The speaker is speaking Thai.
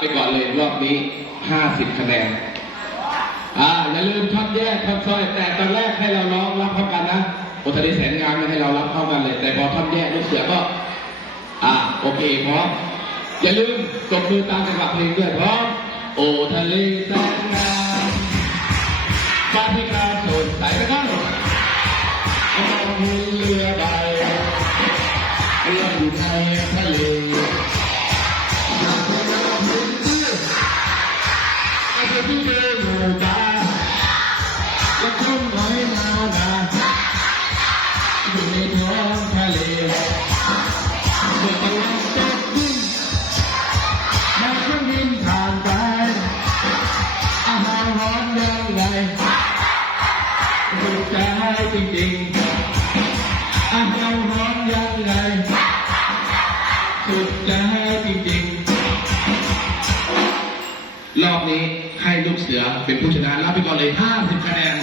ไปก่อนเลยรอบนี้ 50 คะแนน อ่า อย่าลืมท่อนแยกท่อนซอย แต่ตอนแรกให้เราร้องรับพร้อมกันนะโอทะเลแสนงามไม่ให้เรารับพร้อมกันเลย แต่พอท่อนแยกลูกเสือก็ อ่า โอเคพร้อม อย่าลืมตบมือตามจังหวะเพลงด้วยพร้อม โอทะเลแสนงามฟ้าพิการสดใสไปกันมองเห็นเรือใบเรืออยู่ในทะเล และคุ้มน้อยนานาอยู่ในท้องทะเลเมื่อตะวันตกดินมาเครื่องบินผ่านไปอาหารร้อนยังไงสุดใจจริงๆอาหารร้อนยังไงสุดใจจริงๆ รอบนี้ให้ลูกเสือเป็นผู้ชนะรับไปก่อนเลย 50 คะแนน